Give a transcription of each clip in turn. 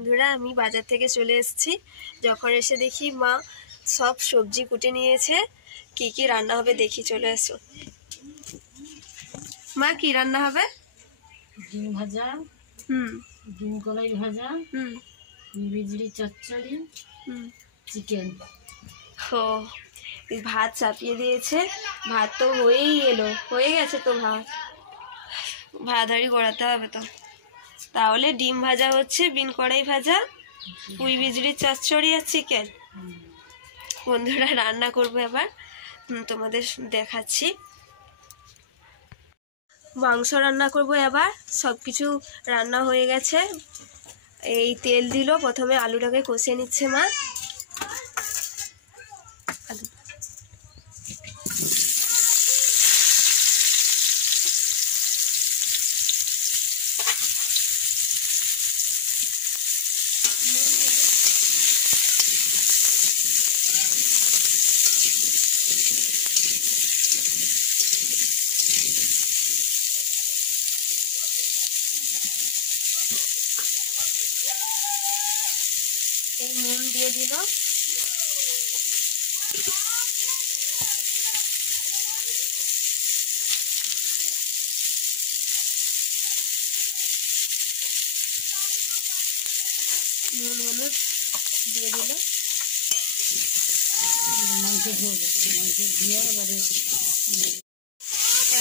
বন্ধুরা, আমি বাজার থেকে চলে এসেছি। যখন এসে দেখি মা সব সবজি কুটে নিয়েছে। কি কি রান্না হবে দেখি, চলে আসো। মা কি রান্না হবে? ডিম ভাজা, ডিম কলাই ভাজা, বিজড়ি চচ্চড়ি, চিকেন। ও, ভাত চাপিয়ে দিয়েছে। ভাত তো হয়েই এলো, হয়ে গেছে তো ভাত। ভাত হাঁড়ি গড়াতে হবে তো। তাহলে ডিম ভাজা হচ্ছে, বিন কড়াই ভাজা, পুঁই বিজড়ির চচ্চড়ি আর চিকেন। বন্ধুরা, রান্না করবো এবার, তোমাদের দেখাচ্ছি। মাংস রান্না করবো এবার। সব কিছু রান্না হয়ে গেছে। এই তেল দিল, প্রথমে আলুটাকে কষিয়ে নিচ্ছে মা। এই নুন দিয়ে দিল। নুন হলুদ দিয়ে দিল।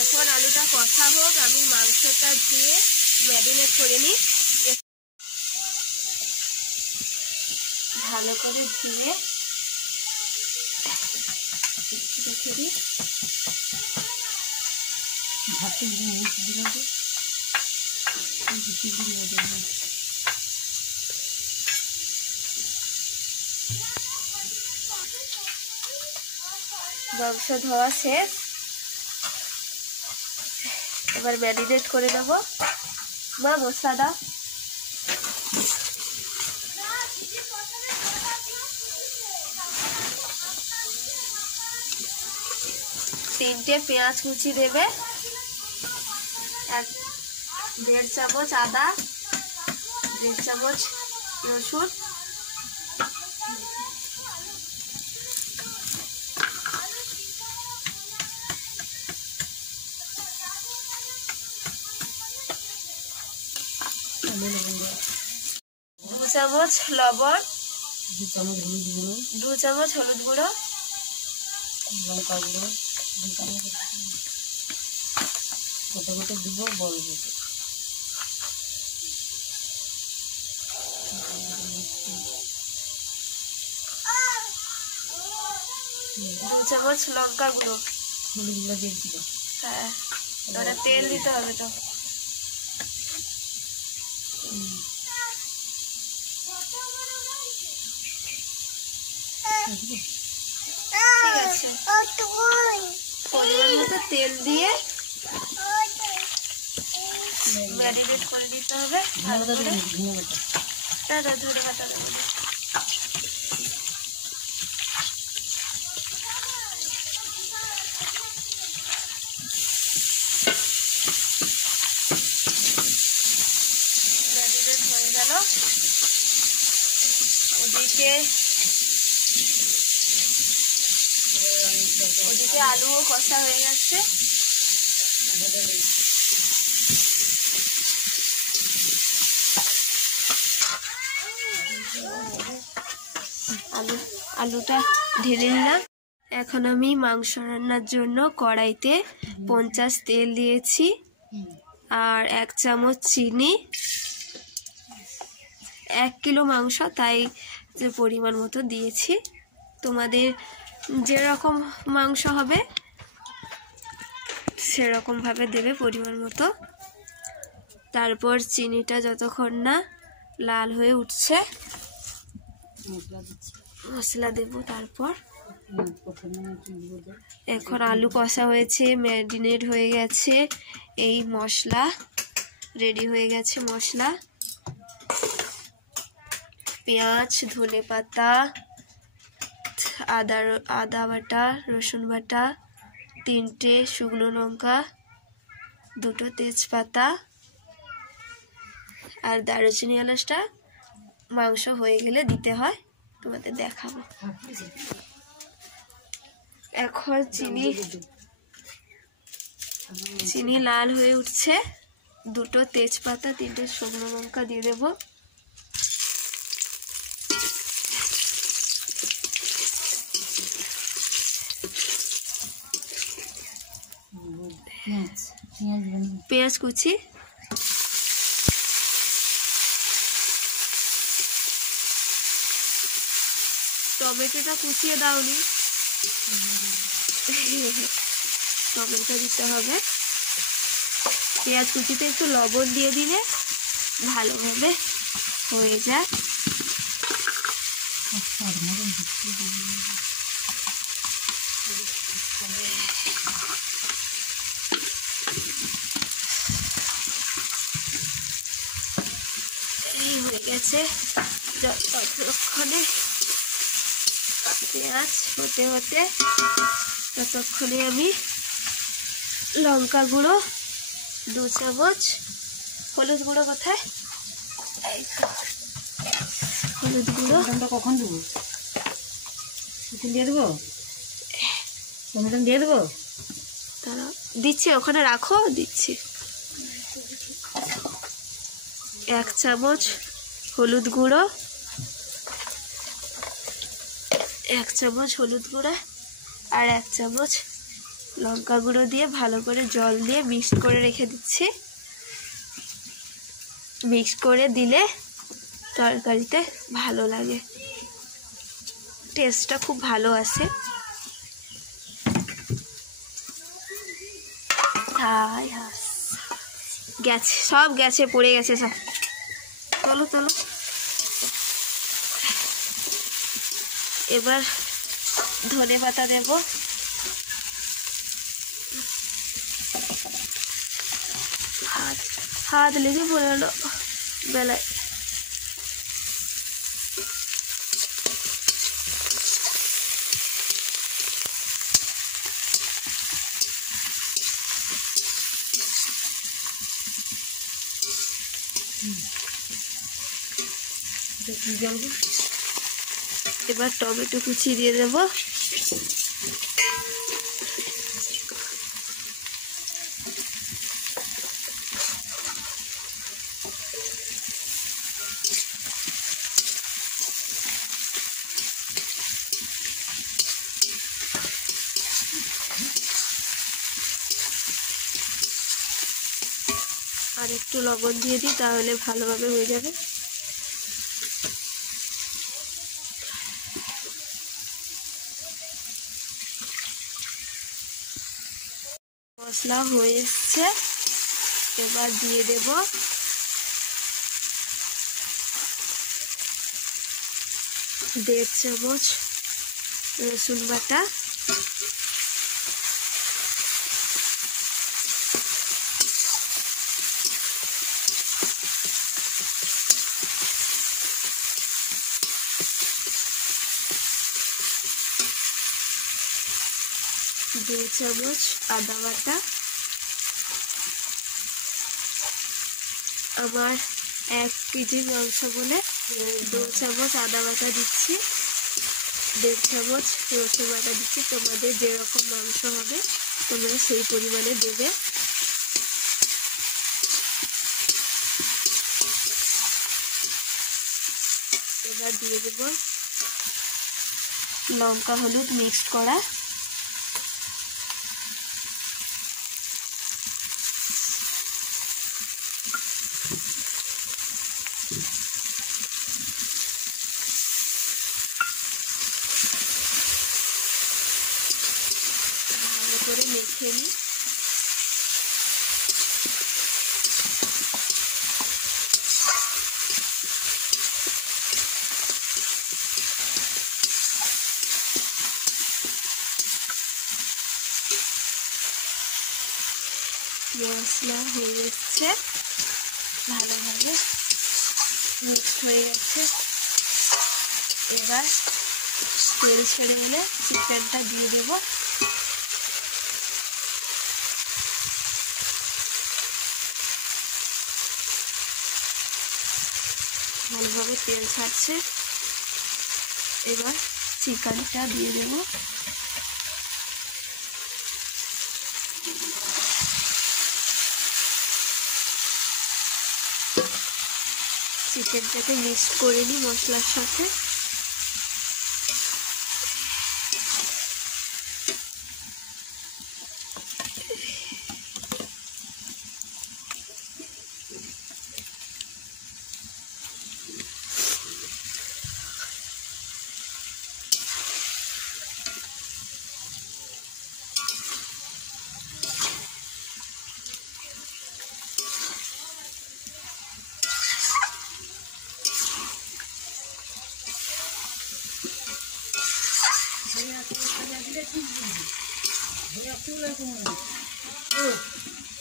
এখন আলুটা কষা হোক, আমি মাংসটা দিয়ে ম্যারিনেট করে নিই। ভালো করে ধুয়ে রেখে দিই। মাংস ধোয়া শেষ, এবার ম্যারিনেট করে দেবো। মা মশলা দাও। তিনটে পেঁয়াজ কুচি দেবে, 1.5 চামচ আদা, 1.5 চামচ রসুন, দু চামচ লবণ, 2 চামচ হলুদ গুঁড়ো, লঙ্কা গুঁড়ো 2 চামচ, গোটা গোটা দিব বড় গোটা, 2 চামচ লঙ্কা গুঁড়ো, হলুদ গুঁড়ো দিয়ে দিব। হ্যাঁ, এবারে তেল দিতে হবে তো। ঠিক আছে, পরিমাণ মতো তেল দিয়ে ম্যারিনেট করে দিতে হবে। ধরে পাতা দেবো। ম্যারিনেট হয়ে গেল। ওদিকে আলুও কষা হয়ে যাচ্ছে। আলুটা ঢেলে নিলাম। এখন আমি মাংস রান্নার জন্য কড়াইতে 50 তেল দিয়েছি আর 1 চামচ চিনি। 1 কিলো মাংস, তাই যে পরিমাণ মতো দিয়েছি। তোমাদের যেরকম মাংস হবে সেরকম ভাবে দেবে পরিমাণ মতো। তারপর চিনিটা যতক্ষণ না লাল হয়ে উঠছে মশলা দেব। তারপর এখন আলু কষা হয়েছে, ম্যারিনেট হয়ে গেছে, এই মশলা রেডি হয়ে গেছে। মশলা পেঁয়াজ, ধনে পাতা, আদা বাটা, রসুন বাটা, 3টে শুকনো লঙ্কা, 2টো তেজপাতা আর দারুচিনি এলাচটা মাংস হয়ে গেলে দিতে হয়, তোমাদের দেখাবো। এখন চিনি লাল হয়ে উঠছে, 2টো তেজপাতা, 3টে শুকনো লঙ্কা দিয়ে দেবো। পেঁয়াজ কুচি, টমেটোটা কুচিয়ে দাওনি, টমেটো দিতে হবে। পেঁয়াজ কুচিতে একটু লবণ দিয়ে দিলে ভালোভাবে হয়ে যায়। এই হয়ে গেছে। ততক্ষণে পেঁয়াজ হতে হতে ততক্ষণে আমি লঙ্কা গুঁড়ো 2 চামচ, হলুদ গুঁড়ো কোথায়, হলুদ গুঁড়ো কখন দেবো, দিয়ে দেবো, টমেটো দিয়ে দেবো, তারা দিচ্ছি, ওখানে রাখো, দিচ্ছি। 1 চামচ হলুদ গুঁড়ো, 1 চামচ হলুদ গুঁড়ো আর 1 চামচ লঙ্কা গুঁড়ো দিয়ে ভালো করে জল দিয়ে মিক্স করে রেখে দিচ্ছি। মিক্স করে দিলে তরকারিতে ভালো লাগে, টেস্টটা খুব ভালো আসে। গেছে, সব গেছে, পড়ে গেছে সব। চলো চলো, এবার ধনে পাতা দেব। হাত লেগে পড়ে গেলো বেলায়। এবার টমেটো কুচি দিয়ে দেব। আর একটু লবণ দিয়ে দিই, তাহলে ভালোভাবে হয়ে যাবে। মশলা হয়ে এসছে, এবার দিয়ে দেব দেড় চামচ রসুন বাটা, दो চামচ আদা বাটা। আমার 1 কেজি মাংস বলে 2 চামচ আদা বাটা দিচ্ছি, 1.5 চামচ রসুন বাটা দিচ্ছি। তোমাদের যেরকম মাংস হবে তোমরা সেই পরিমাণে দেবে। এবার দিয়ে দেব লঙ্কা হলুদ মিক্সড করা, ভালো করে মেখে নিই। মশলা হয়ে যাচ্ছে, ভালোভাবে মিক্সড হয়ে গেছে। এবার তেল ছেড়ে এলে চিকেনটা দিয়ে দেব। ভালোভাবে তেল ছাড়ছে। এবার চিকেনটা দিয়ে দেব। চিকেনটাকে মিক্স করে নিই মশলার সাথে।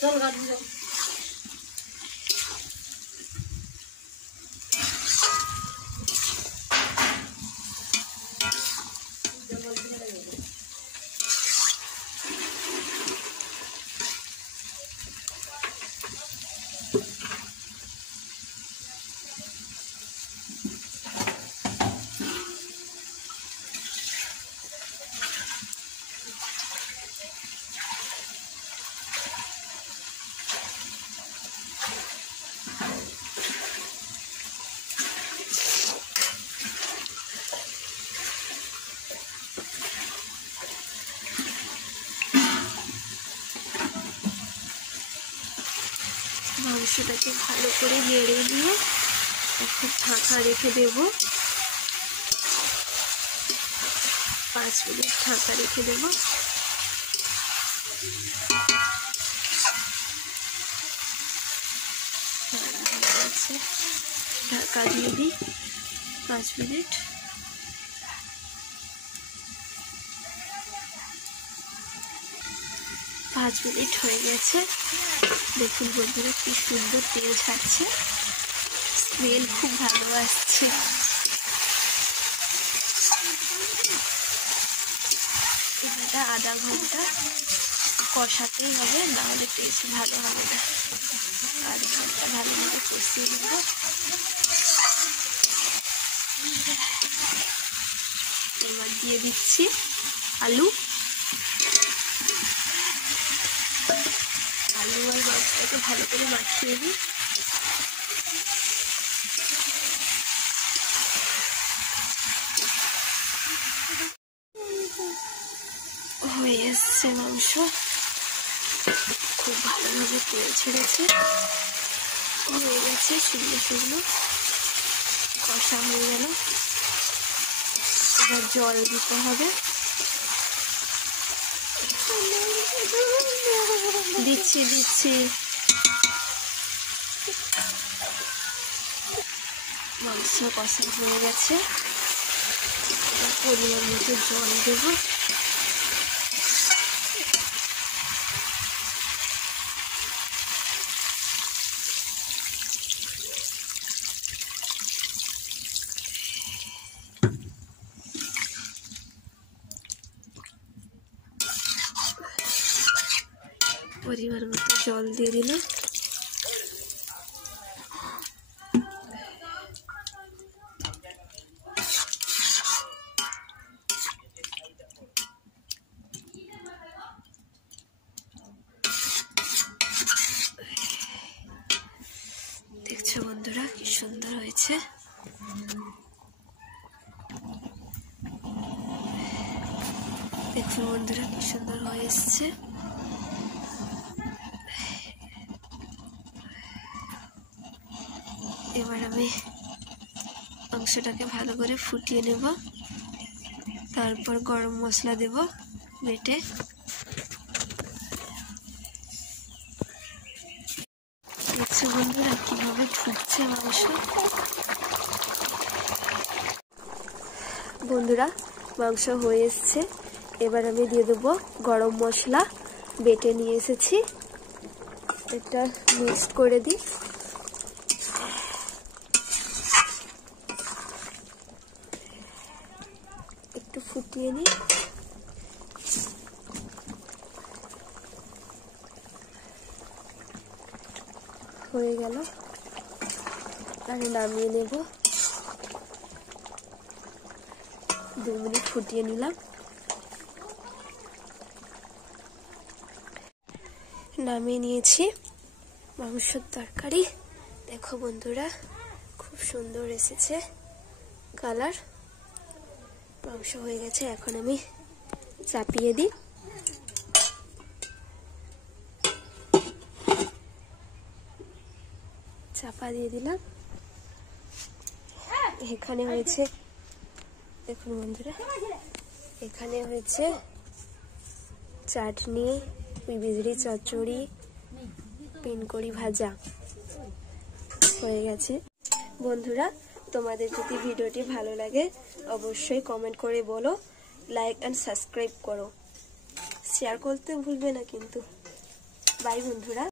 চল গাড়ি যাও। মাংসটাকে ভালো করে নেড়ে নিয়ে এখন ঢাকা রেখে দেব। 5 মিনিট ঢাকা রেখে দেব। ঢাকা দিয়ে দিই 5 মিনিট। পাঁচ মিনিট হয়ে গেছে। দেখুন বন্ধুরা কি সুন্দর তেল ছাড়ছে, স্মেল খুব ভালো আসছে। এটা আধা ঘন্টা কষাতেই হবে, নাহলে টেস্ট ভালো হবে না। আধা ঘন্টা ভালোভাবে কষিয়ে নেব। এবার দিয়ে দিচ্ছি আলু। আলু আর মাছটাকে ভালো করে মাখিয়ে নিই। হয়ে এসছে মাংস, খুব ভালোভাবে তেল ছেড়েছে, হয়ে গেছে। শুকনো শুকনো কষা হয়ে গেল। এবার জল দিতে হবে। দিচ্ছি মাংস কষা হয়ে গেছে। পরিমাণ মতো জল দেব। পরিমাণ মতো জল দিয়ে দিলাম। দেখছো বন্ধুরা কি সুন্দর হয়েছে। দেখুন বন্ধুরা কি সুন্দর হয়ে এসছে। এবার আমি মাংসটাকে ভালো করে ফুটিয়ে নেব। তারপর গরম মশলা দেব বেটে। দেখছো বন্ধুরা কিভাবে ফুটছে মাংস। বন্ধুরা মাংস হয়ে এসছে। এবার আমি দিয়ে দেবো গরম মশলা বেটে নিয়ে এসেছি। এটা মিক্স করে দিই। একটু ফুটিয়ে নিই। হয়ে গেল, আমি নামিয়ে নেব। 2 মিনিট ফুটিয়ে নিলাম। নামিয়ে নিয়েছি মাংসের তরকারি। দেখো বন্ধুরা, খুব সুন্দর এসেছে কালার। মাংস হয়ে গেছে, এখন আমি চাপিয়ে দিই। চাপা দিয়ে দিলাম। এখানে হয়েছে, দেখুন বন্ধুরা, এখানে হয়েছে চাটনি, বিজড়ি চচ্চড়ি, পিনকড়ি ভাজা হয়ে গেছে। বন্ধুরা, তোমাদের যদি ভিডিওটি ভালো লাগে অবশ্যই কমেন্ট করে বলো, লাইক অ্যান্ড সাবস্ক্রাইব করো, শেয়ার করতে ভুলবে না কিন্তু। বাই বন্ধুরা।